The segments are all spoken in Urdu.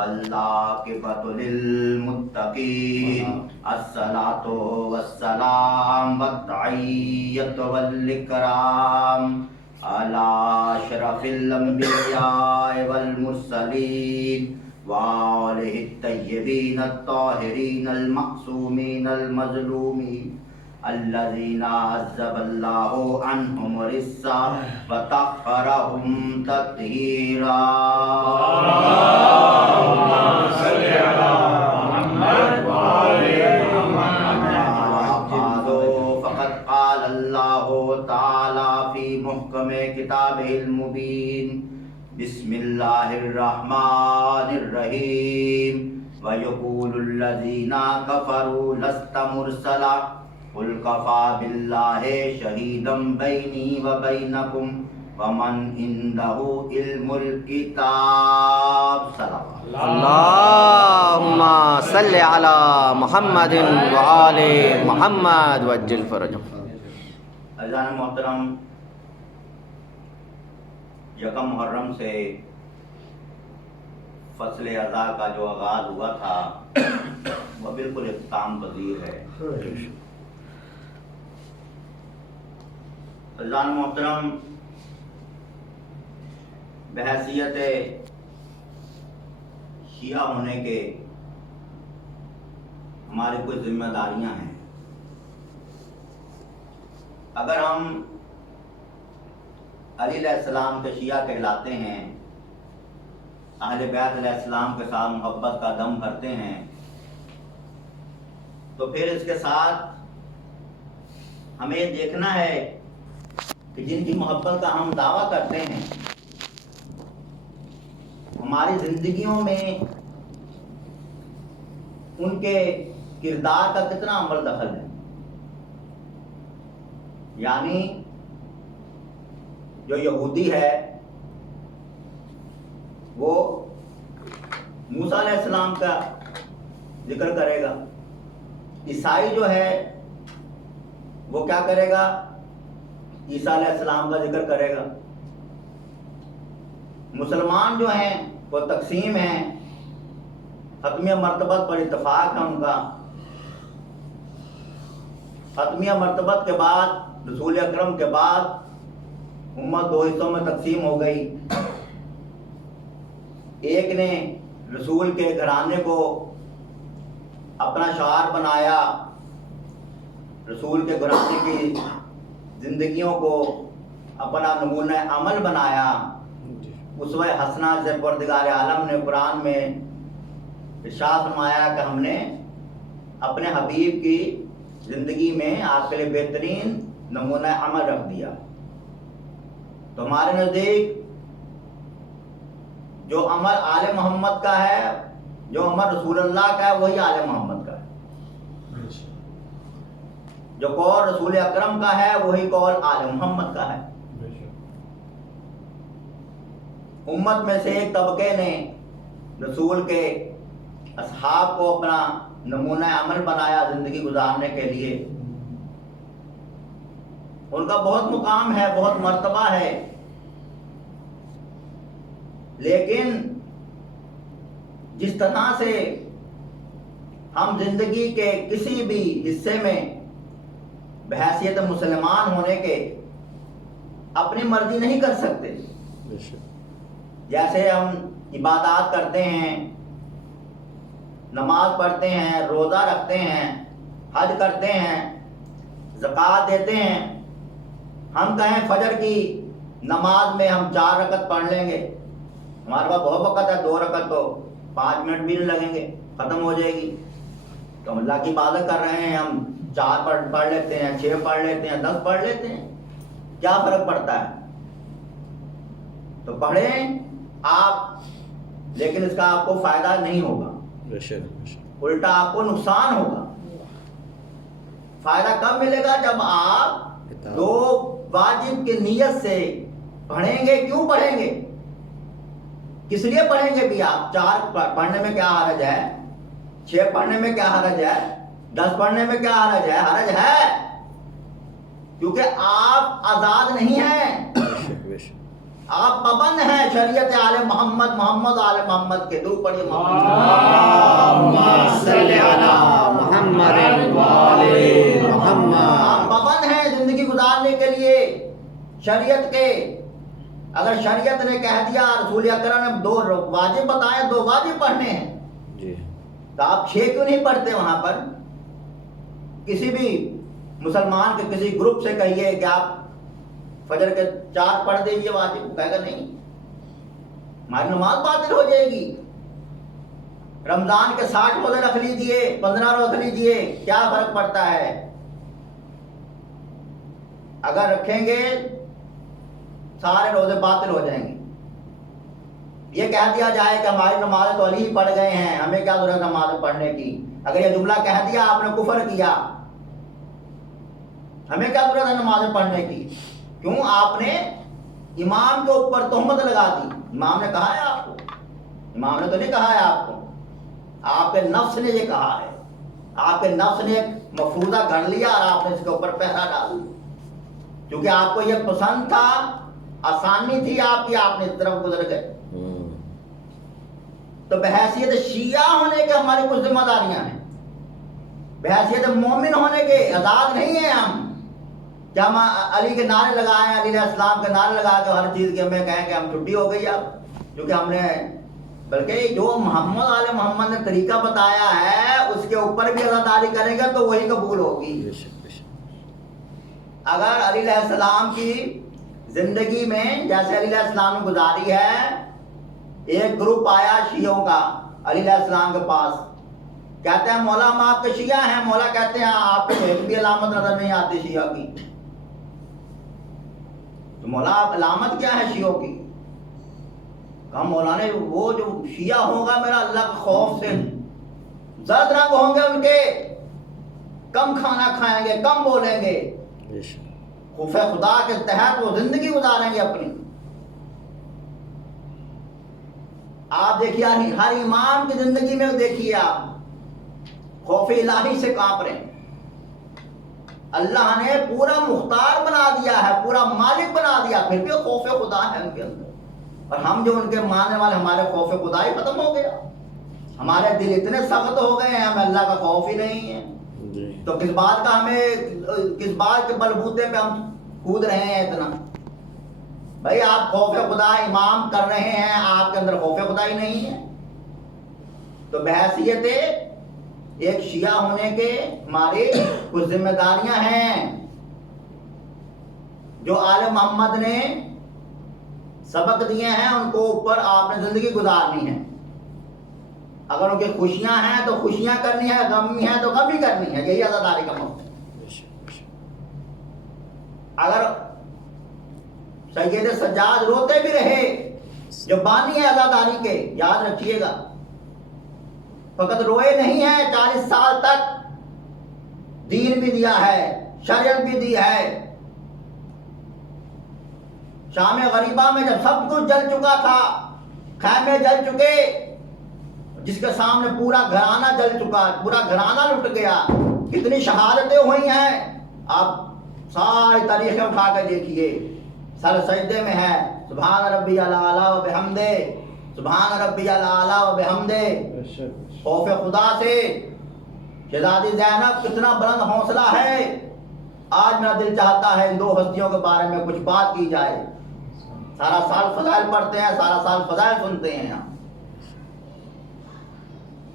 والعاقبۃ للمتقین الصلاۃ والسلام والتحیۃ والاکرام علی اشرف الانبیاء والمرسلین وآلہ الطیبین الطاہرین المعصومین المظلومین الذین عذب اللہ عنہم الرجس وطہرہم تطہیرا اللہم صل علی محمد وآل محمد فقد قال اللہ تعالی فی محکم کتابہ المبین بسم اللہ الرحمن الرحیم وَيَقُولُ الَّذِينَ كَفَرُوا لَسْتَ مُرْسَلًا قُلْ كَفَى بِاللَّهِ شَهِيدًا بَيْنِي وَبَيْنَكُمْ وَمَنْ عِندَهُ عِلْمُ الْكِتَابِ اللهم صل على محمد وآل محمد وعجل فرجهم. عزیزان محترم، یکم محرم سے فصل اضحیٰ کا جو آغاز ہوا تھا وہ بالکل اختتام پذیر ہے. عزیزان محترم، بحیثیت شیعہ ہونے کے ہماری کچھ ذمہ داریاں ہیں. اگر ہم علی علیہ السلام کے شیعہ کہلاتے ہیں، اہل بیت علیہ السلام کے ساتھ محبت کا دم بھرتے ہیں، تو پھر اس کے ساتھ ہمیں یہ دیکھنا ہے کہ جن کی محبت کا ہم دعویٰ کرتے ہیں ہماری زندگیوں میں ان کے کردار کا کتنا عمل دخل ہے. یعنی جو یہودی ہے وہ موسیٰ علیہ السلام کا ذکر کرے گا، عیسائی جو ہے وہ کیا کرے گا؟ عیسیٰ علیہ السلام کا ذکر کرے گا. مسلمان جو ہیں وہ تقسیم ہیں، ختمیہ مرتبت پر اتفاق ہے ان کا. ختمیہ مرتبت کے بعد، رسول اکرم کے بعد امت دو حصوں میں تقسیم ہو گئی. ایک نے رسول کے گھرانے کو اپنا شعار بنایا، رسول کے گھرانے کی زندگیوں کو اپنا نمونہ عمل بنایا. اسوہ حسنہ سے پروردگار عالم نے قرآن میں ارشاد فرمایا کہ ہم نے اپنے حبیب کی زندگی میں آپ کے لیے بہترین نمونہ عمل رکھ دیا. تو ہمارے نزدیک جو عمل آل محمد کا ہے، جو عمل رسول اللہ کا ہے، وہی آل محمد کا ہے. جو قول رسول اکرم کا ہے وہی قول آل محمد کا ہے. امت میں سے ایک طبقے نے رسول کے اصحاب کو اپنا نمونہ عمل بنایا زندگی گزارنے کے لیے. ان کا بہت مقام ہے، بہت مرتبہ ہے، لیکن جس طرح سے ہم زندگی کے کسی بھی حصے میں بحیثیت مسلمان ہونے کے اپنی مرضی نہیں کر سکتے. جیسے ہم عبادات کرتے ہیں، نماز پڑھتے ہیں، روزہ رکھتے ہیں، حج کرتے ہیں، زکوٰۃ دیتے ہیں. ہم کہیں فجر کی نماز میں ہم 4 رکعت پڑھ لیں گے، ہمارے پاس بہت وقت ہے، 2 رکعت تو 5 منٹ بھی نہیں لگیں گے، ختم ہو جائے گی. تو ہم اللہ کی عبادت کر رہے ہیں، ہم 4 پڑھ لیتے ہیں، 6 پڑھ لیتے ہیں، 10 پڑھ لیتے ہیں، کیا فرق پڑتا ہے؟ تو پڑھیں آپ، لیکن اس کا آپ کو فائدہ نہیں ہوگا، الٹا آپ کو نقصان ہوگا. فائدہ کب ملے گا؟ جب آپ 2 واجب کی نیت سے پڑھیں گے. کیوں پڑھیں گے؟ کس لیے پڑھیں گے بھی آپ؟ 4 پڑھنے میں کیا حرج ہے؟ 6 پڑھنے میں کیا حرج ہے؟ 10 پڑھنے میں کیا حرج ہے؟ حرج ہے کیونکہ آپ آزاد نہیں ہیں. آپ پابند ہیں شریعت آل محمد، محمد آل محمد کے. درود پڑھیے. اللہم صلی علی محمد وآل محمد. آپ پابند ہیں زندگی گزارنے کے لیے شریعت کے. اگر شریعت نے کہہ دیا، رسول اکرم نے 2 واجب بتائے، 2 واجب پڑھنے ہیں، جی تو آپ 6 کیوں نہیں پڑھتے وہاں پر؟ کسی بھی مسلمان کے کسی گروپ سے کہیے کہ آپ فجر کے 4 پڑھ دیجیے واجب، کہے گا نہیں، ہماری نماز باطل ہو جائے گی. رمضان کے 60 روزے رکھ لیجیے، 15 رکھ لیجیے، کیا فرق پڑتا ہے؟ اگر رکھیں گے سارے روزے باطل ہو جائیں گے. یہ کہہ دیا جائے کہ ہماری نمازیں تو علی پڑھ گئے ہیں، ہمیں کیا ضرورت نماز پڑھنے کی. اگر یہ جملہ کہہ دیا آپ نے کفر کیا، ہمیں کیا ضرورت ہے نمازیں پڑھنے کی. کیوں؟ آپ نے امام کے اوپر تہمت لگا دی. امام نے کہا ہے آپ کو؟ امام نے تو نہیں کہا ہے آپ کو، آپ کے نفس نے یہ کہا ہے. آپ کے نفس نے ایک مفروضہ گھڑ لیا اور آپ نے اس کے اوپر پہرا ڈال دیا، کیونکہ آپ کو یہ پسند تھا، آسانی تھی آپ کی، آپ نے اس طرف گزر گئے. تو بحیثیت شیعہ ہونے کے ہماری کچھ ذمہ داریاں ہیں. بحیثیت مومن ہونے کے آزاد نہیں ہیں ہم. کیا ہم علی کے نعرے لگائیں، علی علیہ السلام کے نعرے لگا کے ہر چیز کے ہمیں کہیں کہ ہم چھٹی ہو گئی اب کیونکہ ہم نے، بلکہ جو محمد آل محمد نے طریقہ بتایا ہے اس کے اوپر بھی عزاداری کریں گے تو وہی قبول ہوگی. اگر علی علیہ السلام کی زندگی میں جیسے علی علیہ السلام نے گزاری ہے، ایک گروپ آیا شیعوں کا علی علیہ السلام کے پاس، کہتے ہیں مولا ہم آپ کے شیعہ ہیں. مولا کہتے ہیں آپ کو ایک بھی علامت نظر نہیں آتی شیعہ کی. تو مولا آپ علامت کیا ہے شیعوں کی؟ کہا مولا نے وہ جو شیعہ ہوگا میرا اللہ کے خوف سے زرد رنگ ہوں گے، ان کے کم کھانا کھائیں گے، کم بولیں گے، خوف خدا کے تحت وہ زندگی گزاریں گے اپنی. آپ دیکھیے ہر امام کی زندگی میں دیکھیے آپ خوف الہی سے کانپ رہے ہیں. اللہ نے پورا مختار بنا دیا ہے، پورا مالک بنا دیا، پھر بھی خوف خدا ہے ان کے اندر. اور ہم جو ان کے ماننے والے، ہمارے خوف خدا ہی ختم ہو گیا. ہمارے دل اتنے سخت ہو گئے ہیں، ہمیں اللہ کا خوف ہی نہیں ہے. تو کس بات کا ہمیں، کس بات کے بلبوتے پہ ہم کود رہے ہیں اتنا؟ بھائی آپ خوف خدا امام کر رہے ہیں، آپ کے اندر خوف خدا ہی نہیں ہے. تو بحیثیت ایک شیعہ ہونے کے ہماری کچھ ذمہ داریاں ہیں جو آل محمد نے سبق دیے ہیں، ان کو اوپر آپ نے زندگی گزارنی ہے. اگر ان کی خوشیاں ہیں تو خوشیاں کرنی ہے، غمی ہے تو غم ہی کرنی ہے. یہی عزاداری کا مقصد ہے. اگر سید سجاد روتے بھی رہے جو بانی ہے عزاداری کے، یاد رکھیے گا فقط روئے نہیں ہیں، 40 سال تک دین بھی دیا ہے، شریعت بھی دی ہے. شام غریبہ میں جب سب کچھ جل چکا تھا، خیمے جل چکے، جس کے سامنے پورا گھرانہ جل چکا، پورا گھرانہ لٹ گیا، کتنی شہادتیں ہوئی ہیں. آپ ساری تاریخیں اٹھا کے دیکھیے، سر سجدے میں ہے سبحان ربی الاعلی و بحمدہ، سبحان ربی الاعلی و بحمدہ. خوف خدا سے شہزادی زینب کتنا بلند حوصلہ ہے. آج میرا دل چاہتا ہے ان 2 ہستیوں کے بارے میں کچھ بات کی جائے. سارا سال فضائل پڑھتے ہیں، سارا سال فضائل سنتے ہیں.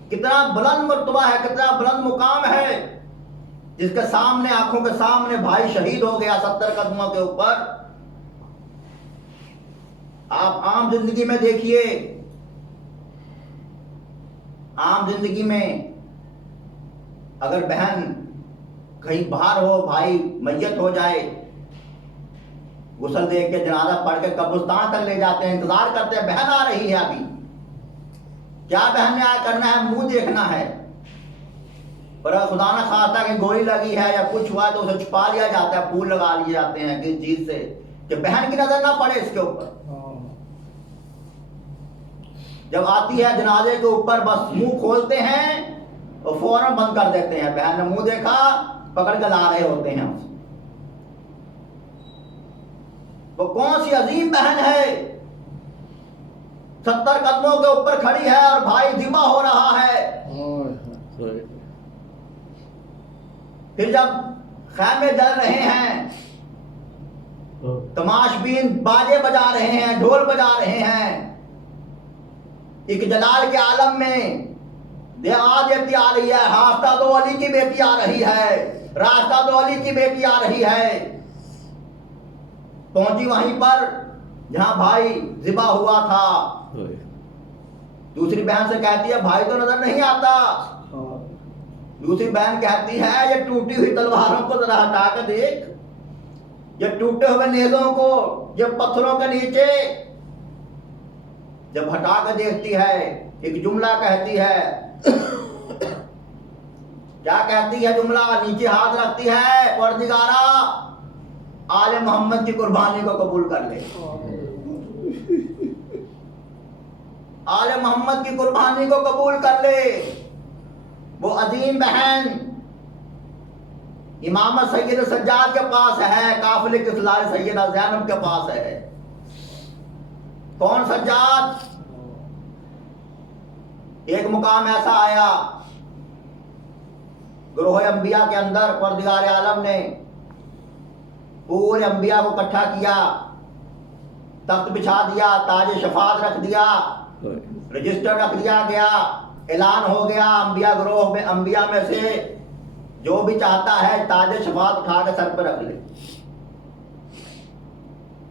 کتنا بلند مرتبہ ہے، کتنا بلند مقام ہے، جس کے سامنے، آنکھوں کے سامنے بھائی شہید ہو گیا 70 قدموں کے اوپر. آپ عام زندگی میں دیکھیے، عام زندگی میں اگر بہن کہیں باہر ہو، بھائی میت ہو جائے، غسل دے کے جنازہ پڑھ کے قبرستان تک لے جاتے ہیں، انتظار کرتے ہیں بہن آ رہی ہے. ابھی کیا بہن نے آیا کرنا ہے؟ منہ دیکھنا ہے. پر خدا نہ خواستہ کہ گولی لگی ہے یا کچھ ہوا تو اسے چھپا لیا جاتا ہے، پھول لگا لیے جاتے ہیں کس چیز سے کہ بہن کی نظر نہ پڑے اس کے اوپر. جب آتی ہے جنازے کے اوپر بس منہ کھولتے ہیں اور فوراً بند کر دیتے ہیں. بہن نے منہ دیکھا، پکڑ کے لا رہے ہوتے ہیں. وہ کون سی عظیم بہن ہے 70 قدموں کے اوپر کھڑی ہے اور بھائی ذبح ہو رہا ہے. پھر جب خیمے جل رہے ہیں، تماش بین باجے بجا رہے ہیں، ڈھول بجا رہے ہیں، ایک جلال کے عالم میں دیتی آ رہی ہے، راستہ دو علی کی بیٹی آ رہی ہے، راستہ دو علی کی بیٹی آ رہی ہے. پہنچی وہیں پر جہاں بھائی ذبح ہوا تھا. دوسری بہن سے کہتی ہے بھائی تو نظر نہیں آتا. دوسری بہن کہتی ہے یہ ٹوٹی ہوئی تلواروں کو ذرا ہٹا کر دیکھ، یہ ٹوٹے ہوئے نیزوں کو، یہ پتھروں کے نیچے. جب ہٹا کر دیکھتی ہے ایک جملہ کہتی ہے. کیا کہتی ہے جملہ؟ نیچے ہاتھ رکھتی ہے، پروردگارا آل محمد کی قربانی کو قبول کر لے، آل محمد کی قربانی کو قبول کر لے. وہ عظیم بہن امامت سید سجاد کے پاس ہے، قافلے کی سلار سیدہ زینب کے پاس ہے. کون سجاد؟ ایک مقام ایسا آیا گروہ انبیاء کے اندر، پروردگار عالم نے پورے انبیاء کو اکٹھا کیا، تخت بچھا دیا، تاج شفاعت رکھ دیا، رجسٹر رکھ دیا گیا، اعلان ہو گیا انبیاء گروہ میں، انبیاء میں سے جو بھی چاہتا ہے تاج شفاعت اٹھا کے سر پہ رکھ لے.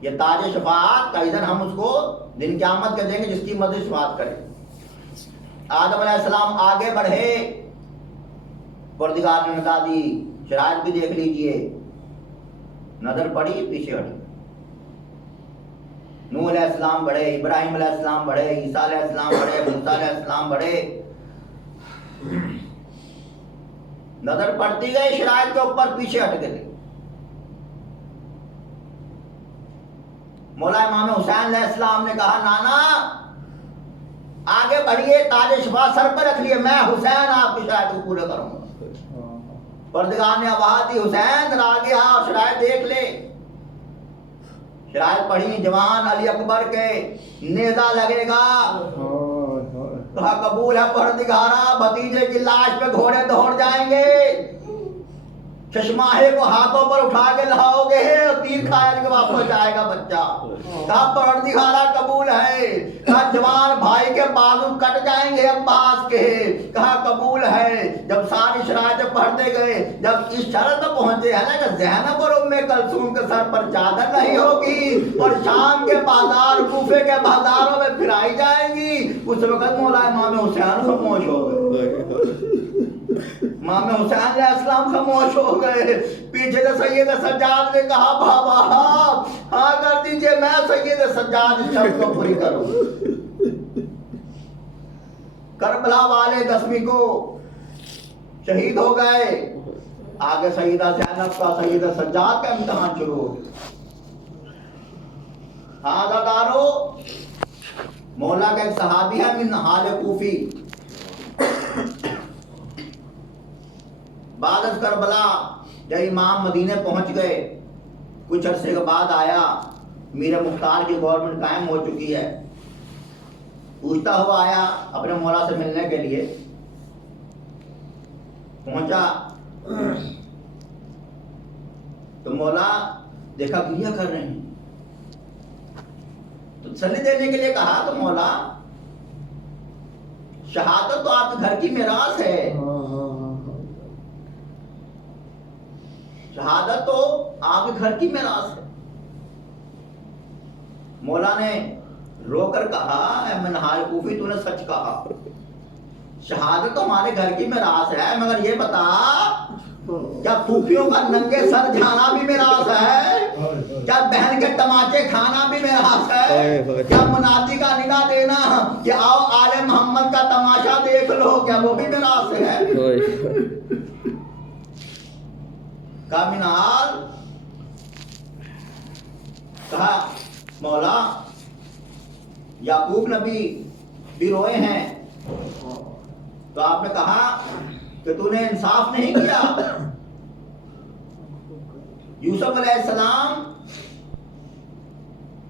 یہ تاج شفاعت کا اذن ہم اس کو دن قیامت کے دیں گے جس کی مرضی شفاعت کرے. آدم علیہ السلام آگے بڑھے، پروردگار نے بتا دی شرائط بھی دیکھ لیجئے، نظر پڑی پیچھے ہٹی. نوح علیہ السلام بڑھے، ابراہیم علیہ السلام بڑھے، عیسیٰ علیہ السلام بڑھے، موسیٰ علیہ السلام بڑھے. نظر پڑتی گئی شرائط کے اوپر، پیچھے ہٹ کے گئی. مولا امام حسین علیہ السلام نے کہا نانا آگے بڑھیے، تاج شفاعت سر پر رکھ لیے، میں حسین آپ کی شرائط کو پورے کروں گا. پروردگار نے آواز دی حسین ذرا آگے آ، شرائط دیکھ لے. شرائط پڑھی، جوان علی اکبر کے نیزہ لگے گا. کہا قبول ہے پروردگارا، بھتیجے کی لاش پہ گھوڑے دوڑ جائیں گے، چشماہے کو ہاتھوں پر اٹھا کے لاؤ گے، تیر کھائے کے واپس جائے گا بچہ. کہا پروردگارا قبول ہے. کہا جوان بھائی کے بازو کٹ جائیں گے عباس کے. کہا قبول ہے. جب ساری شرائطیں پڑھتے گئے، جب اس شرط پر پہنچے ہیں نا کہ زینب اور ام کلثوم کے سر پر چادر نہیں ہوگی اور شام کے بازار، کوفے کے بازاروں میں پھرائی جائیں گی، اس وقت مولا امام حسین خاموش ہو گئے. امام حسین علیہ السلام خاموش ہو گئے. پیچھے سے سید سجاد نے کہا بابا ہاں کر دیجئے، میں سید سجاد اس شرط کو پوری کروں. کربلا والے 10ویں کو شہید ہو گئے. آگے سیدہ زینب کا، سید سجاد کا امتحان شروع ہو گیا. حاضردارو مولا کا ایک صحابی ہے من حال کوفی، بعد از کربلا جب امام مدینے پہنچ گئے، کچھ عرصے کے بعد آیا، میر مختار کی گورنمنٹ قائم ہو چکی ہے. پوچھتا ہوا آیا اپنے مولا سے ملنے کے لیے. پہنچا تو مولا دیکھا گریہ کر رہے ہیں، تو تسلی دینے کے لیے کہا تو مولا شہادت تو آپ کے گھر کی میراث ہے، شہادت تو آپ کے گھر کی میراث ہے. مولا نے رو کر کہا اے منہال کوفی تو نے سچ کہا، شہادت تو ہمارے گھر کی میراث ہے، مگر یہ بتا کیا کوفیوں کا ننگے سر جانا بھی میراث ہے؟ کیا بہن کے تماچے کھانا بھی میراث ہے؟ کیا منادی کا ندا دینا کہ آؤ آل محمد کا تماشا دیکھ لو، کیا وہ بھی میراث ہے؟ کہا منال، کہا مولا یعقوب نبی بھی روئے ہیں، تو آپ نے کہا کہ تو نے انصاف نہیں کیا. یوسف علیہ السلام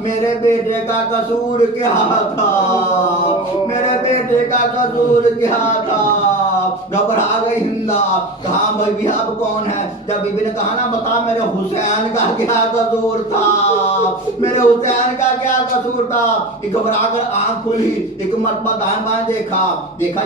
میرے بیٹے کا قصور کیا تھا، میرے بیٹے کا قصور کیا تھا؟ گھبرا گئی ہندا، کہاں بھائی اب کون ہے؟ جب بی بی نے کہا نا بتا میرے حسین کا کیا قصور تھا، میرے حسین کا کیا قصور تھا؟ گھبرا کر آنکھ کھلی، ایک مرتبہ دائیں بائیں دیکھا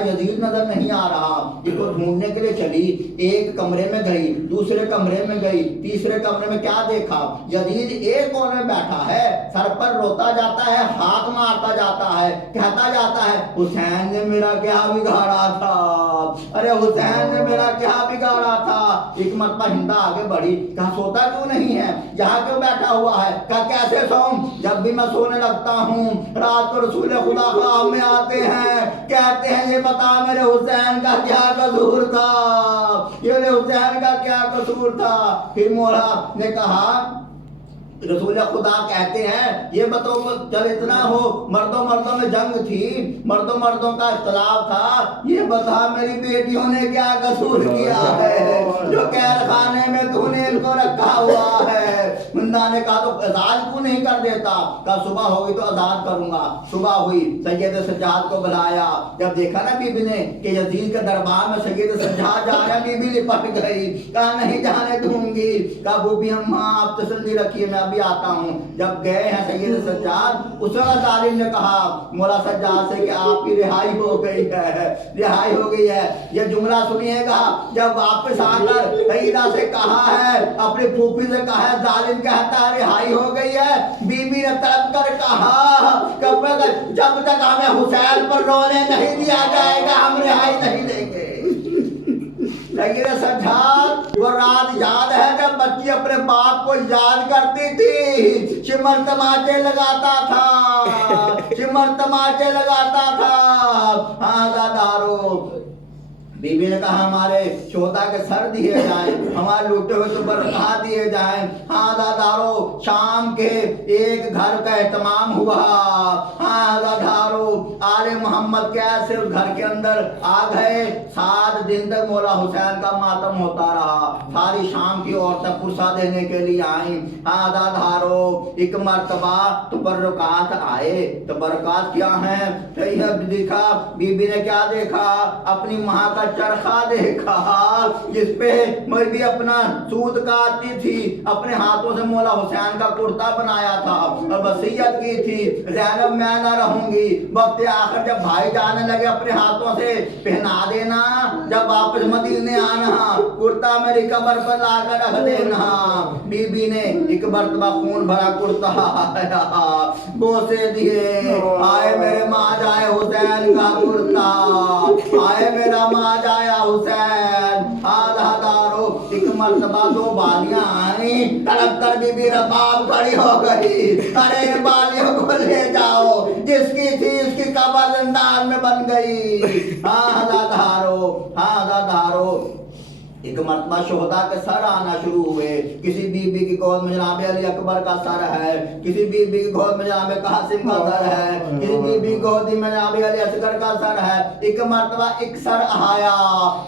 یزید نظر نہیں آ رہا، اس کو ڈھونڈنے کے لیے چلی، ایک کمرے میں گئی، دوسرے کمرے میں گئی، تیسرے کمرے میں کیا دیکھا؟ یزید ایک کونے میں بیٹھا ہے، سر پر روتا جاتا ہے، ہاتھ مارتا جاتا ہے، کہتا جاتا ہے حسین نے میرا کیا بگاڑا تھا، ارے حسین نے میرا کیا بگاڑا تھا؟ ایک مرتبہ ہندا آگے بڑھی، کہا سوتا کیوں نہیں ہے، یہاں کیوں بیٹھا ہوا ہے؟ کہا کیسے سوؤں؟ جب بھی میں سونے لگتا ہوں رات کو رسول خدا خواب میں آتے ہیں، کہتے ہیں یہ بتا میرے حسین کا کیا قصور تھا، یہ حسین کا کیا قصور تھا؟ پھر مولا نے کہا رسول خدا کہتے ہیں یہ بتاؤ جب اتنا ہو مردوں میں جنگ تھی، مردوں کا اختلاف تھا، یہ بتا میری بیٹیوں نے کیا قصور کیا ہے جو قید خانے میں تو نے ان کو رکھا ہوا ہے؟ ہندا نے کہا تو آزاد کیوں نہیں کر دیتا؟ کہا صبح ہوگی تو آزاد کروں گا۔ صبح ہوئی، سید سجاد کو بلایا، جب دیکھا نا بی بی نے کہ یزید کے دربار میں سید سجاد جا رہا ہے، بی بی لپٹ گئی، کہا نہیں جانے دوں گی۔ کہا بوبی اماں آپ تسلی رکھیے میں ابھی آتا ہوں۔ جب گئے ہیں سید سجاد، اس وقت ظالم نے کہا مولا سجاد سے کہ آپ کی رہائی ہو گئی ہے، رہائی ہو گئی ہے۔ یہ جملہ سنیے گا، جب واپس آ کر سیدہ سے کہا ہے، اپنی پھوپھی سے کہا ہے، ظالم کہتا ہے رہائی ہو گئی ہے، بی بی نے تڑپ کر کہا جب تک ہمیں حسین پر رونے نہیں دیا جائے گا ہم رہائی نہیں دیں گے۔ سید سجاد وہ رات یاد ہے جب بچی اپنے باپ کو یاد کرتی تھی، شمر تماچے لگاتا تھا، شمر تماچے لگاتا تھا۔ آزادارو بی بی نے کہا ہمارے شہداء کے سر دیے جائیں، ہمارے لوٹے ہوئے تو برکھا دیے جائیں۔ ہاں دادارو شام کے ایک گھر کا اہتمام ہوا، ہاں دادارو آل محمد کیسے اس گھر کے اندر آ گئے۔ 7 دن تک مولا حسین کا ماتم ہوتا رہا، ساری شام کی عورتیں پرسہ دینے کے لیے آئیں۔ ہاں دادارو ایک مرتبہ تبرکات آئے، تبرکات کیا ہیں؟ دیکھا بی بی نے کیا دیکھا؟ اپنی ماں کا چرخہ دیکھا جس پہ میں بھی اپنا سود کاٹتی تھی، اپنے ہاتھوں سے مولا حسین کا کرتا بنایا تھا اور وصیت کی تھی زینب میں نہ رہوں گی، وقت آخر جب بھائی جانے لگے اپنے ہاتھوں سے پہنا دینا، جب واپس مدینے آنا کرتا میری قبر پر لا کر رکھ دینا۔ بی بی نے ایک مرتبہ خون بھرا کرتا بوسے دیے، آئے میرے ماں جائے حسین کا کرتا، آئے میرا ماں جایا حسین۔ آدھادارو ایک مرتبہ 2 بالیاں آئیں، تڑپ کر بی بی رباب کھڑی ہو گئی، ارے بالیوں کو لے جاؤ، جس کی تھی اس کی قبر زندان میں بن گئی۔ آدھادارو ایک مرتبہ شہداء کے سر آنا شروع ہوئے، کسی بی بی کی گود میں جناب علی اکبر کا سر ہے، کسی بی بی کی گود میں جناب قاسم کا سر ہے، کسی بی بی کی گود میں جناب علی اصغر کا سر ہے۔ ایک مرتبہ ایک سر آیا،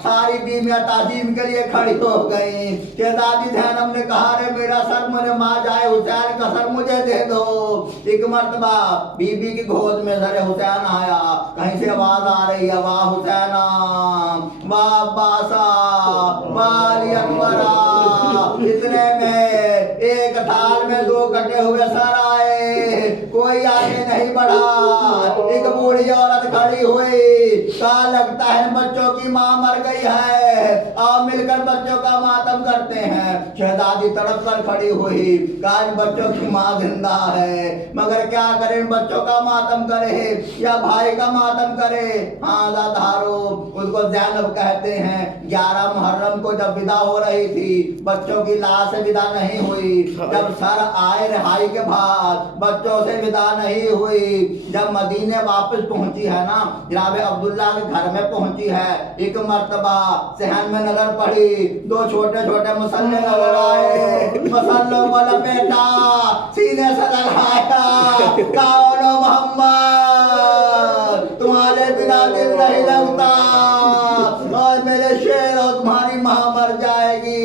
ساری بیویاں تعظیم کے لیے کھڑی ہو گئیں۔ شہزادی زینب نے کہا رے میرا سر میرے ماں جائے حسین کا سر مجھے دے دو۔ ایک مرتبہ بی بی کی گود میں سر حسین آیا، کہیں سے آواز آ رہی ہے واہ حسینہ واہ عباسہ والی اکبرہ۔ اتنے میں ایک تھال میں 2 کٹے ہوئے سر آئے، کوئی آگے نہیں بڑھا، ایک بوڑھی عورت کھڑی ہوئی، کہا لگتا ہے بچوں کی ماں مر گئی ہے، آؤ مل کر بچوں کا ماتم کرتے ہیں۔ شہزادی تڑپ کر کھڑی ہوئی، کہا ان بچوں کی ماں زندہ ہے مگر کیا کریں، بچوں کا ماتم کرے یا بھائی کا ماتم کرے؟ ہاں دادارو اس کو زینب کہتے ہیں۔ 11 محرم کو جب ودا ہو رہی تھی، بچوں کی لاش سے ودا نہیں ہوئی، جب سر آئے رہائی کے بعد بچوں سے ودا نہیں ہوئی، جب مدینے واپس پہنچی ہے نا جناب عبداللہ کے گھر میں پہنچی ہے، ایک مرتبہ صحن میں نظر پڑی، 2 چھوٹے چھوٹے مسلے نظر آئے، مسلوں کو لپیٹا سینے سے لگایا، کہا محمد تمہارے بنا دل نہیں لگتا اور میرے شیر اور تمہاری ماں مر جائے گی۔